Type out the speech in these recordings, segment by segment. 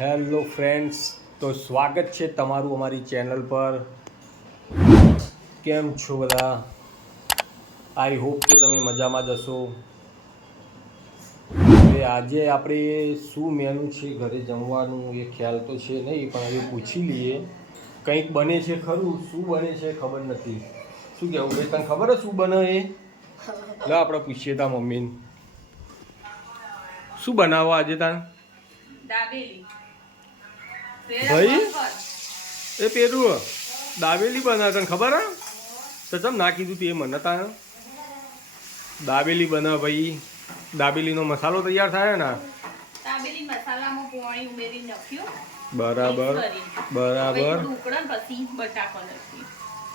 Hello friends તો સ્વાગત છે તમારું અમારી ચેનલ પર. કેમ છો બધા? આઈ હોપ કે તમે મજામાં જ હશો. હવે આજે આપણે શું મેનુ છે ઘરે જમવાનું એ ખ્યાલ તો છે નહીં પણ હવે પૂછી લઈએ. કંઈક બને છે ખરું? શું બને છે ખબર નથી. શું કહેવું ભાઈ તને ખબર શું બને એ? લા આપણે પૂછીએ તા મમ્મીને. શું બનાવો આજે તાન દાબેલી. ભાઈ? એ પેલું દાબેલી બનાવે તને ખબર હા? તો ચમ ના કીધું તે મને તા દાબેલી બના ભાઈ. દાબેલીનો મસાલો તૈયાર થાય ને બરાબર બરાબર.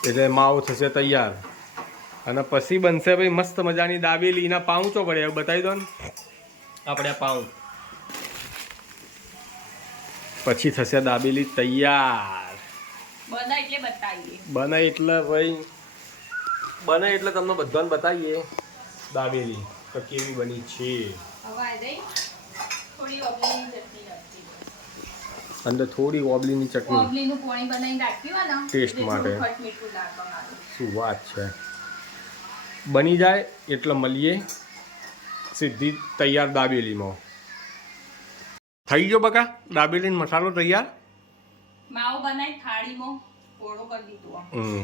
એટલે માવો થશે તૈયાર. અને પછી બનશે ભાઈ મસ્ત મજાની દાબેલી એના પાઉં ચો પડે બતાવી દો ને. આપણે આ પાઉં પછી થશે દાબેલી તૈયાર. બધા એટલે બતાવીએ. બને એટલે ભાઈ બને એટલે તમને બધાને બતાવીએ દાબેલી તો કેવી બની છે. હવે થોડી ઓબલીની ચટણી નાખી અંદર થોડી ઓબલીની ચટણી. એટલે માટે. શું વાત છે. બની જાય એટલે મળીએ સીધી તૈયાર દાબેલીમાં. થઈ ગયો બકા દાબેલીનો મસાલો તૈયાર. માવો બનાવી થાળીમાં પોળો કરી દીધો હમ.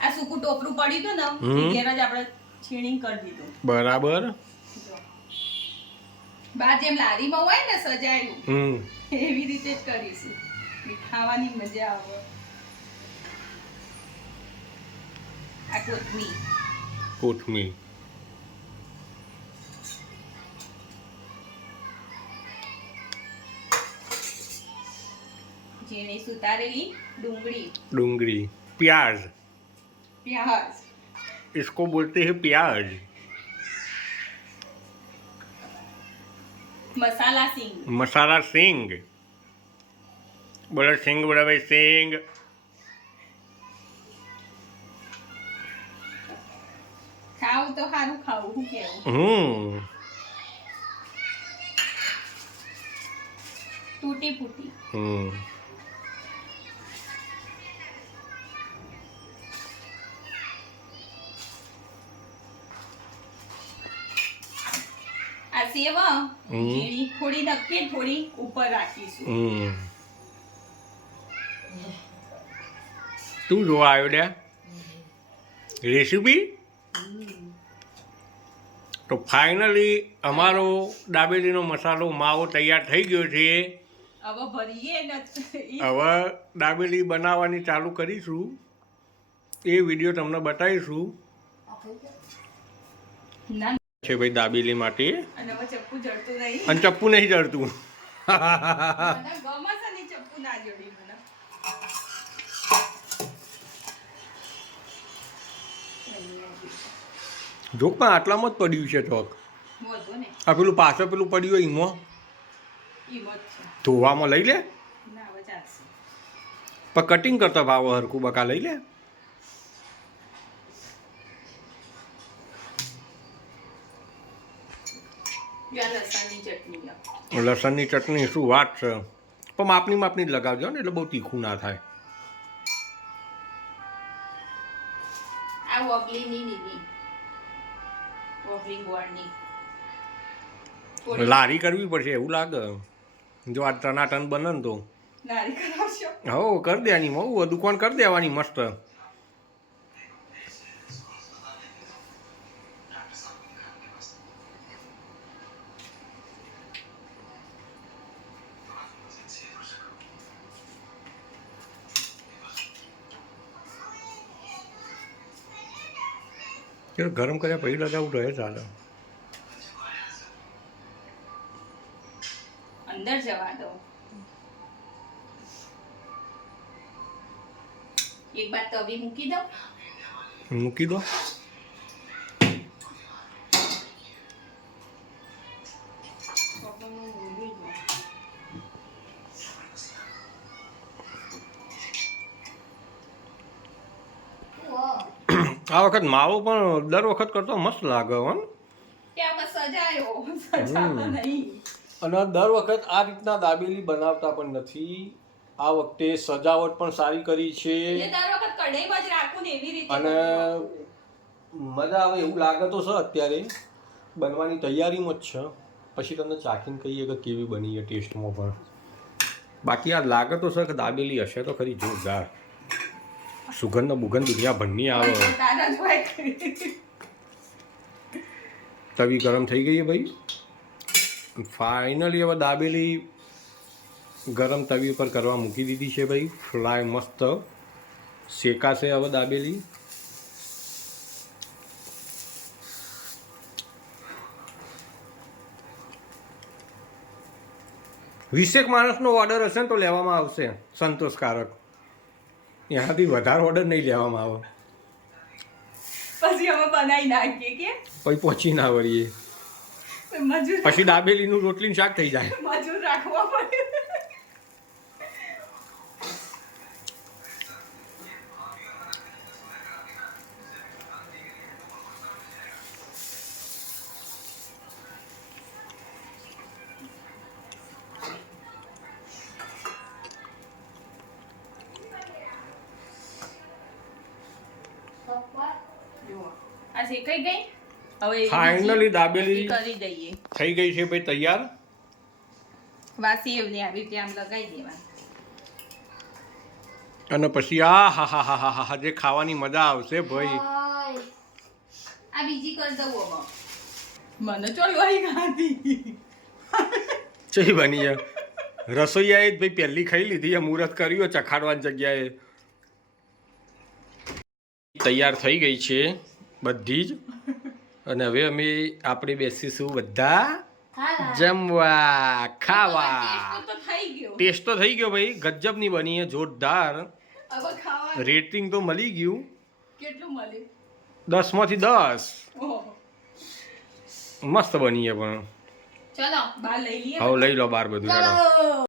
આ સૂકું ટોપરું પડ્યું હતું ને ઘેર જ આપણે છીણી કરી દીધું. બરાબર. બા જેમ લારીમાં હોય ને સજાયું હમ. એવી રીતે જ કરીશું. ખાવાની મજા આવે. આ કોથમીર. કોથમીર. ઝીણી સુતારેલી ડુંગળી डूंगरी प्याज प्याज इसको बोलते हैं प्याज મસાલા સિંગ मसाला सींग बोलो सींग बोला भाई सींग ખાવું તો સારું ખાવું હું કેવું हम्म તૂટી हम्म સેવ. થોડી નક્કી થોડી ઉપર રાખીશું. તું જોવા આવ્યો લ્યા? રેસીપી? તો ફાઇનલી અમારો દાબેલીનો મસાલો માવો તૈયાર થઈ ગયો છે. હવે ભરીએ હવે દાબેલી બનાવવાની ચાલુ કરીશું. એ વીડિયો તમને બતાવીશું. છે ભાઈ દાબેલી માટે. અને ચપ્પુ નહીં. જડતું. મને ગમે છે ને ચપ્પુ ના જડી મને. જોક પણ આટલામાં જ પડ્યું છે ચોક આ પેલું પાછળ પેલું પડ્યું હોય એમાં ઈ મત છે. ધોવામાં લઈ લે? પણ કટિંગ કરતા ભાવ હરખું બકા લઈ લે? લસણની ચટણી ચટણી શું વાત છે? પણ માપની માપની જ લગાવજો ને એટલે બહુ તીખું ના થાય. લારી કરવી પડશે એવું લાગે. જો આ ટનાટન બને ને તો. હો કરી દેવાની બહુ દુકાન કરી દેવાની મસ્ત. ચાલો ગરમ કર્યા પછી લગાવું તો એ ચાલે. અંદર જવા દો. એક બાદ તવી મૂકી દો મૂકી દો. આ વખત માવો પણ દર વખત કરતો મસ્ત લાગે હો અને દર વખત આ રીતના દાબેલી બનાવતા પણ નથી. આ વખતે સજાવટ પણ સારી કરી છે. એટલે દર વખત કઢાઈમાં જ રાખું ને એવી રીતે અને મજા આવે એવું લાગે તો છે અત્યારે. બનવાની તૈયારીમાં જ છે. પછી તમને ચાખીને કહીએ કે કેવી બની છે ટેસ્ટમાં પણ. બાકી આ લાગે તો છે કે દાબેલી હશે તો ખરી જોરદાર. સુગંધ બુગંધ દુનિયાભરની આવે. તવી ગરમ થઈ ગઈ ભાઈ. ફાઇનલી હવે દાબેલી ગરમ તવી ઉપર કરવા મૂકી દીધી છે ભાઈ. ફ્લાય મસ્ત. શેકાશે હવે દાબેલી. વીસેક માણસનો ઓર્ડર હશે ને તો લેવામાં આવશે. સંતોષકારક. એનાથી વધારે ઓર્ડર નહીં લેવામાં આવે. પછી અમે બનાવી નાખીએ કે? પછી પહોંચી ના વળીએ. મજૂર પછી દાબેલીનું રોટલીનું શાક થઈ જાય. મજૂર રાખવા પડે. આ શેકાઈ ગઈ? હવે ફાઇનલી દાબેલી કરી દઈએ. થઈ ગઈ છે ભાઈ તૈયાર. વાસી એવની આવી રીતે આમ લગાવી દેવાની. અને પછી આ હા હા હા હા હા જે ખાવાની મજા આવશે ભાઈ. આ બીજી કરી દઉં હવે. મને ચો લોહી ખાધી. ચઈ બની રસોઈયાએ જ ભાઈ પહેલી ખાઈ લીધી એ મુહૂર્ત કર્યું ચખાડવાની જગ્યાએ. તૈયાર થઈ ગઈ છે બધી જ. અને હવે અમે આપણે બેસીશું બધા જમવા ખાવા. ટેસ્ટ તો થઈ ગયો. ભાઈ ગજબની બની છે જોરદાર. રેટિંગ તો મળી ગયું. કેટલું મળ્યું દસમાંથી દસ. મસ્ત બની છે પણ. હવે લઈ લો બાર બધું.